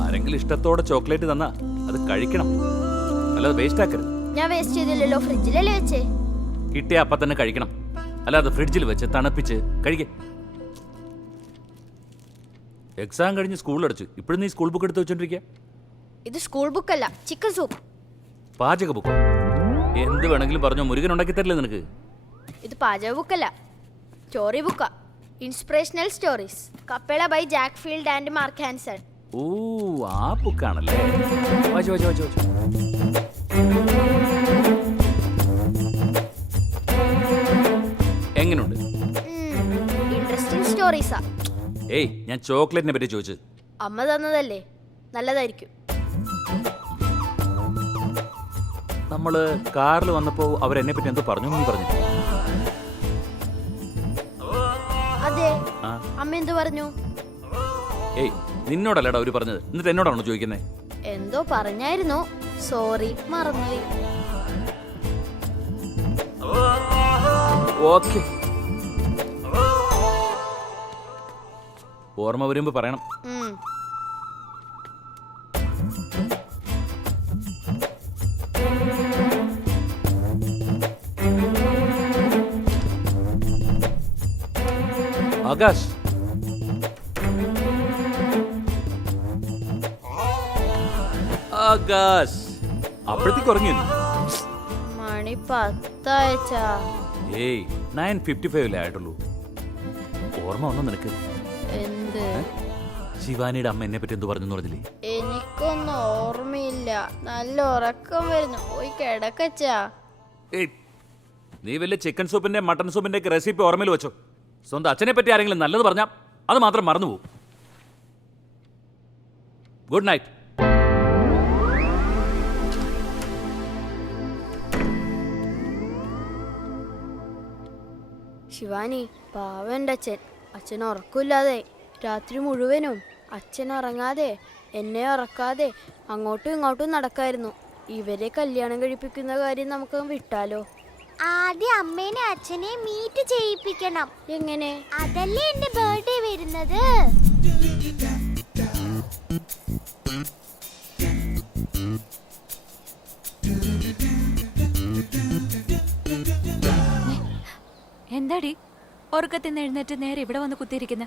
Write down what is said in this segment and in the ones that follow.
ആരെങ്കിലും ഇഷ്ടത്തോടെ ചോക്ലേറ്റ് തന്നാ അത് കഴിക്കണം, അല്ലാതെ വേസ്റ്റ് ആക്കരുത്. ഞാൻ വേസ്റ്റ് ചെയ്തില്ലല്ലോ, ഫ്രിഡ്ജിലല്ലേ വെച്ചേ. കിട്ടിയ അപ്പം തന്നെ കഴിക്കണം, അല്ലാതെ ഫ്രിഡ്ജിൽ വെച്ച് തണുപ്പിച്ച് കഴിക്കേ. എക്സാം കഴിഞ്ഞ് സ്കൂളിലടച്ചു, ഇപ്പോഴും നീ സ്കൂൾ ബുക്ക് എടുത്ത് വെച്ചോണ്ടിരിക്കുക. ഇത് സ്കൂൾ ബുക്കല്ല, ചിക്കൻ സൂപ്പ്. പാചക ബുക്ക് എന്ത് വേണമെങ്കിലും പറഞ്ഞോ, മുരുകൻ ഉണ്ടാക്കി തരില്ലേ നിനക്ക്? ഇത് പാചക ബുക്കല്ല, സ്റ്റോറി ബുക്കാ. Inspirational stories. കപ്പേള by Jack Field and Mark Hanson. ഓ, ആ ബുക്കാണല്ലേ. വായിച്ചു വായിച്ചു വായിച്ചു വായിച്ചു. എങ്ങനെയുണ്ട്? ഇൻട്രസ്റ്റിംഗ് സ്റ്റോറീസാ. ഏയ്, ഞാൻ ചോക്ലേറ്റിനെ പറ്റി ചോദിച്ചു. അമ്മ തന്നതല്ലേ, നല്ലതായിരിക്കും. നമ്മള് കാറിൽ വന്നപ്പോ അവരെന്നെ പറ്റി എന്തോ പറഞ്ഞു, നീ പറഞ്ഞു? അതെ, അമ്മ എന്തു പറഞ്ഞു? ഏയ്, നിന്നോടല്ലടാ അവര് പറഞ്ഞത്, എന്നിട്ട് എന്നോടാണോ ചോദിക്കുന്നത്? എന്തോ പറഞ്ഞായിരുന്നു, സോറി മറന്നുപോയി. ഓക്കെ, ഓർമ്മ വരുമ്പോ പറയണം. ആകാശ്, ആകാശ്, അപ്പോഴത്തേക്ക് ഉറങ്ങിയോ? മണി 10 ഏയ്, 9:55 ആയിട്ടുള്ളൂ. ഓർമ്മ വന്നോ നിനക്ക്? എന്ത്? ശിവാനിയുടെ അമ്മ എന്നെ പറ്റി എന്ത് പറഞ്ഞു പറഞ്ഞില്ലേ? എനിക്കൊന്നും ഓർമ്മയില്ല, നല്ല ഉറക്കം വരുന്നു, പോയി കിടക്കച്ചാ. നീ വലിയ ചിക്കൻ സൂപ്പിന്റെ മട്ടൺ സൂപ്പിന്റെ ഒക്കെ റെസിപ്പി ഓർമ്മയിൽ വെച്ചോ. സ്വന്തം അച്ഛനെ പറ്റി ആരെങ്കിലും നല്ലത് പറഞ്ഞാൽ അത് മാത്രം മറന്നുപോകും. Good night. ശിവാനി, പാവന്റെ അച്ഛൻ. അച്ഛൻ ഉറക്കില്ലാതെ രാത്രി മുഴുവനും അച്ഛൻ ഉറങ്ങാതെ എന്നെ ഉറക്കാതെ അങ്ങോട്ടും ഇങ്ങോട്ടും നടക്കായിരുന്നു. ഇവരെ കല്യാണം കഴിപ്പിക്കുന്ന കാര്യം നമുക്ക് വിട്ടാലോ? ആദ്യം അമ്മേനെ അച്ഛനെ മീറ്റ് ചെയ്യിപ്പിക്കണം. എങ്ങനെ? അതല്ലേ എന്റെ ബർത്ത്ഡേ വരുന്നത്. എന്താടി ഉറക്കത്തിന്ന് എഴുന്നേറ്റ് നേരെ ഇവിടെ വന്ന് കുത്തിയിരിക്കുന്ന?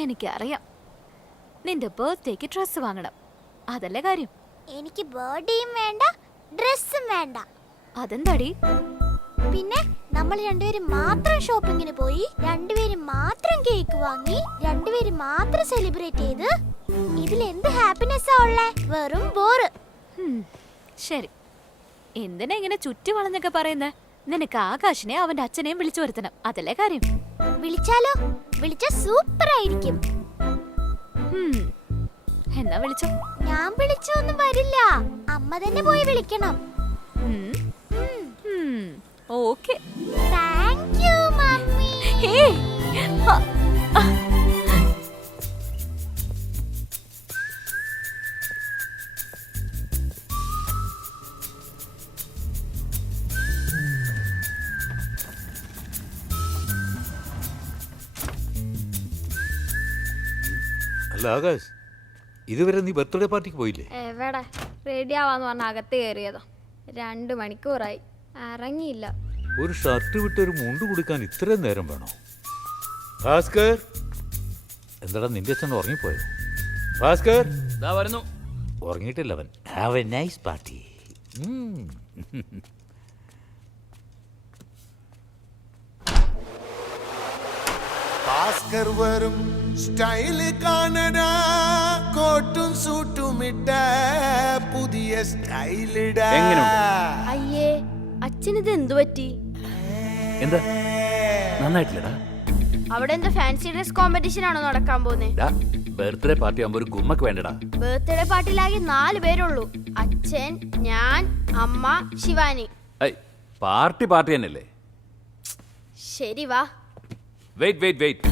എനിക്കറിയാം, നിന്റെ ബർത്ത്ഡേക്ക് ഡ്രസ്സ് വാങ്ങണം, അതല്ലേ കാര്യം. എനിക്ക് ബർത്ത്ഡേയും വേണ്ട, ഡ്രസ്സും വേണ്ട. അതെന്താടി? പിന്നെ നമ്മൾ രണ്ടുപേരും മാത്രം ഷോപ്പിങ്ങിന് പോയി, രണ്ടുപേരും മാത്രം കേക്ക് വാങ്ങി, രണ്ടുപേരും മാത്രം സെലിബ്രേറ്റ് ചെയ്ത് ഇതിൽ എന്ത് ഹാപ്പിനെസ്സാ ഉള്ളേ? വെറും ബോറ്. ശരി, എന്തിനാ ഇങ്ങനെ ചുറ്റി വളഞ്ഞൊക്കെ പറയുന്നേ? നിനക്ക് ആകാശിനെ അവന്റെ അച്ഛനെയും വിളിച്ചു വരുത്തണം, അതല്ലേ കാര്യം. വിളിച്ചാലോ? വിളിച്ചാ സൂപ്പർ ആയിരിക്കും. എന്നാ വിളിച്ചോ. ഞാൻ വിളിച്ചൊന്നും വരില്ല, അമ്മ തന്നെ പോയി വിളിക്കണം. ഓക്കെ. Thank you mummy. അല്ല ആകാശ്, ഇതുവരെ നീ ബർത്ത്ഡേ പാർട്ടിക്ക് പോയില്ലേ? എവിടെ, റെഡി ആവാന്ന് പറഞ്ഞ അകത്ത് കയറിയതാ. 2 മണിക്കൂറായി, ഇറങ്ങിയില്ല. ഒരു ഷർട്ട് വിട്ട് ഒരു മുണ്ട് കൊടുക്കാൻ ഇത്രയും നേരം വേണോ? ഭാസ്കർ, എന്താടാ നിന്റെ അച്ഛൻ ഉറങ്ങിപ്പോയോ? ഭാസ്കർ വരുന്നു. ഉറങ്ങിയിട്ടില്ല അവൻ. Have A nice party. Bhaskar വരും സ്റ്റൈല് കാണടാ, കോട്ടും സൂട്ടും ഇട്ട പുതിയ സ്റ്റൈലിട. അയ്യേ, അച്ഛനിത് എന്തു പറ്റി? എന്താ നന്നായിട്ടില്ലടാ? അവിടെ എന്താ ഫാൻസി ഡ്രസ് കോമ്പറ്റീഷൻ ആണോ നടക്കാൻ പോകുന്നത്? ബർത്ത്ഡേ പാർട്ടി ആകുമ്പോ ഒരു ഗുമ്മക്ക് വേണ്ടടാ. ബർത്ത്ഡേ പാർട്ടിയിലാകെ 4 പേരുള്ളൂ. അച്ഛൻ, ഞാൻ, അമ്മ, ശിവാനി. പാർട്ടി പാർട്ടി തന്നെയല്ലേ? ശരി വാ. വെയിറ്റ് വെയിറ്റ് വെയിറ്റ്,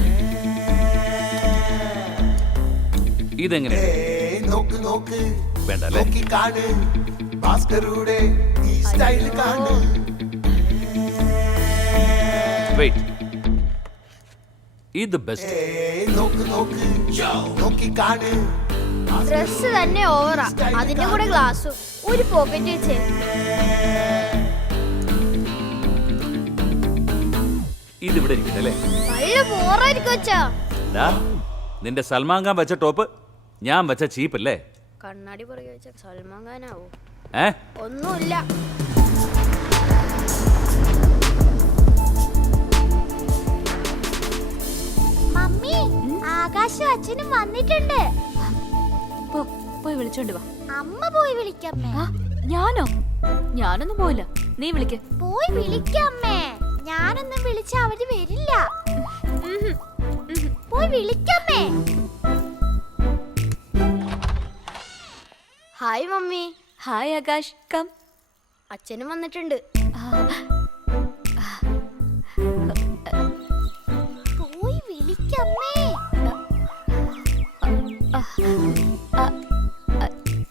ഇതെങ്ങനെ? നോക്ക് നോക്ക്, വേണ്ടല്ലേ? കാണ് ഭാസ്കറുടെ ഈ സ്റ്റൈൽ കാണ്. വെയിറ്റ്, ഇത് ബെസ്റ്റ്. നോക്ക് നോക്ക് നോക്കി കാണ് ഡ്രസ് തന്നെ ഓവറാ, അതിന്റെ കൂടെ ഗ്ലാസും ഒരു പോക്കറ്റ് വെച്ചേ. ഇതിവിടെ ഇരിക്കട്ടെ അല്ലേ? നല്ല ബോറായിരിക്കും അച്ഛാ. നിന്റെ സൽമാൻ ഖാൻ വെച്ച ടോപ്പ് ഞാൻ വെച്ച ചീപ്പ് അല്ലേ? കണ്ണാടി പുറകെ വെച്ച സൽമാൻ ഖാനാവോ? ഒന്നുമില്ല. മമ്മി, ആകാശം അച്ഛനും വന്നിട്ടുണ്ട്. പോയി വിളിച്ചോണ്ട് വാ. അമ്മ പോയി വിളിക്കമ്മേ. ഞാനോ? ഞാനൊന്നും പോയില്ല, നീ വിളിക്ക്. പോയി വിളിക്കമ്മേ. ഞാനൊന്നും വിളിച്ച അവര് വരില്ല. പോയി വിളിക്കമ്മേ. Hi mummy. Hi Akash, come. അച്ഛനും വന്നിട്ടുണ്ട്. പോയി വിളിക്കമ്മേ.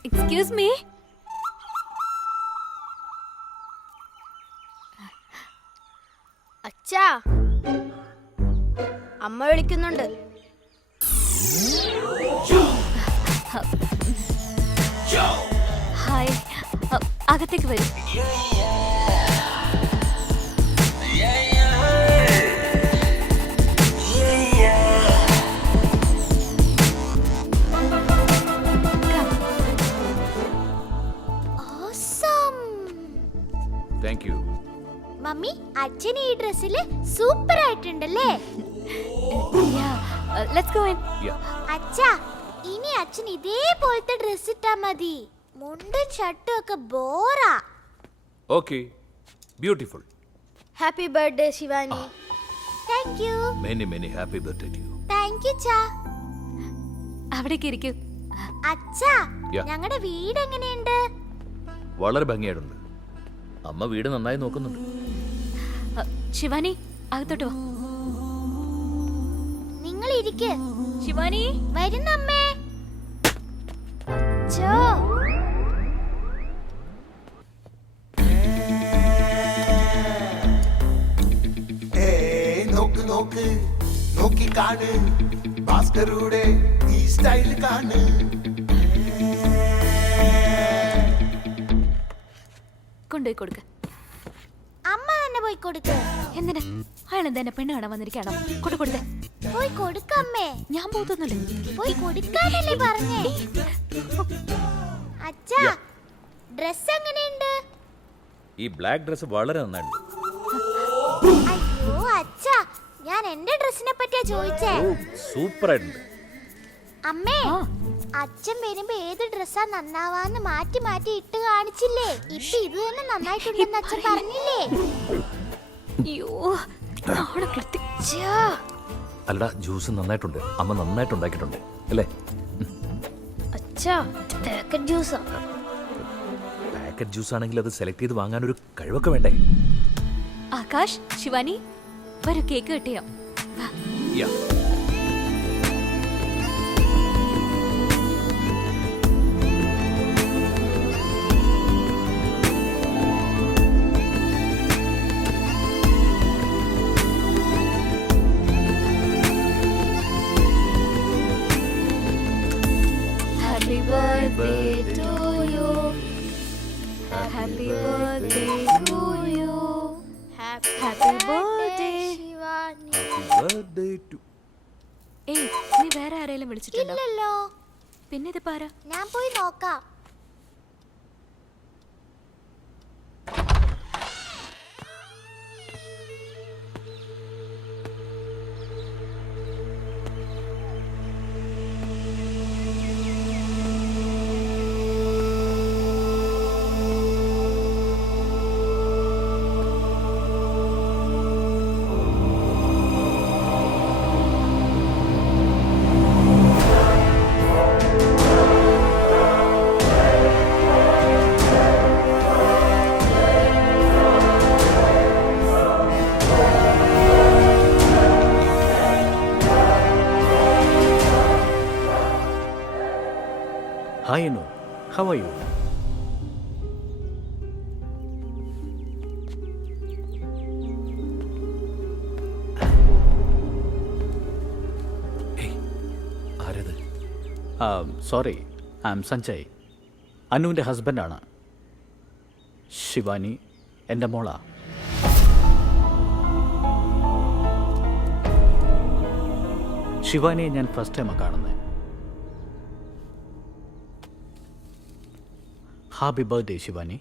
Excuse me. അച്ഛാ, അമ്മ വിളിക്കുന്നുണ്ട്. ഹായ്, അകത്തേക്ക് വരൂ. Awesome. Thank you. മമ്മി, അച്ഛൻ ഈ ഡ്രസ്സില് സൂപ്പർ ആയിട്ടുണ്ടല്ലേ? Let's go in. അച്ഛാ, ഇനി അച്ഛൻ ഇതേപോലത്തെ ഡ്രസ് ഇട്ടാ മതി. മുണ്ടും ഷർട്ടും ഒക്കെ ബോറാ. Okay, beautiful. Happy birthday Shivani. Thank you. Many many happy birthday to you. Thank you ചാ. അവിടേക്ക് ഇരിക്കൂ. അച്ഛാ, Yeah. ഞങ്ങളുടെ വീട് എങ്ങനെയുണ്ട്? വളരെ ഭംഗിയായിട്ടുണ്ട്. അമ്മ വീട് നന്നായി നോക്കുന്നുണ്ട്. ശിവാനി, അകത്തോട്ട് വാ. നിങ്ങൾ ഇരിക്ക്. ശിവാനി, വരുന്നമ്മേ. അച്ഛോ, നോക്ക് നോക്ക് നോക്കി കാണ് ഭാസ്കറുടെ ഈ സ്റ്റൈൽ കാണ് കൊണ്ടുപോയി കൊടുക്ക. അമ്മ തന്നെ പോയി കൊടുക്ക്. എന്തിനാ? അയാൾ എന്താ പെണ്ണ് കാണാൻ വന്നിരിക്കാണോ? കൊടുത്തേ. പോയി കൊടുക്കമ്മേ. ഞാൻ പോകുന്നില്ല. പോയി കൊടുക്കാനല്ലേ പറഞ്ഞേ? അച്ഛാ, ഡ്രസ് എങ്ങനെയുണ്ട്? ഈ ബ്ലാക്ക് ഡ്രസ് വളരെ നന്നായിട്ടുണ്ട്. അയ്യോ അച്ഛാ, ഞാൻ എന്റെ ഡ്രസ്സിനെ പറ്റിയാ ചോദിച്ചേ. സൂപ്പർ ആയിട്ടുണ്ട്. അമ്മേ, അച്ഛൻ വരുമ്പോ ഏത് ഡ്രസ്സാ നന്നാവാന്ന് മാറ്റി മാറ്റി ഇട്ട് കാണിച്ചില്ലേ? ഇപ്പൊ ഇത് തന്നെ നന്നായിട്ടുണ്ടെന്ന് അച്ഛൻ പറഞ്ഞില്ലേ? അയ്യോ, നാളെ കൃത്യം. അല്ല, ജ്യൂസ് നന്നായിട്ടുണ്ട്. അമ്മ നന്നായിട്ട് ഉണ്ടാക്കിയിട്ടുണ്ട് അല്ലേ? അച്ഛാ, പാക്കറ്റ് ജ്യൂസാ. പാക്കറ്റ് ജ്യൂസ് ആണെങ്കിൽ അത് സെലക്ട് ചെയ്ത് വാങ്ങാൻ ഒരു കഴിവൊക്കെ വേണ്ടേ? ആകാശ്, ശിവാനി, വരൂ, കേക്ക് കിട്ടിയോ? വാ. Yeah. Happy birthday to you. Happy birthday to you. Happy birthday Shivani. Birthday to ഏയ്, നീ വേറെ ആരെങ്കിലും വിളിച്ചിട്ടുണ്ടോ? ഇല്ലല്ലോ. പിന്നെ ഇത് പാരാ? ഞാൻ പോയി നോക്കാം. Hi, Anu. How are you? Sorry, I am Sanjay. അനുവിൻ്റെ ഹസ്ബൻഡാണ്. ശിവാനി എൻ്റെ മോളാ. ശിവാനിയെ ഞാൻ ഫസ്റ്റ് ടൈമാണ് കാണുന്നത്. Happy birthday Shivani.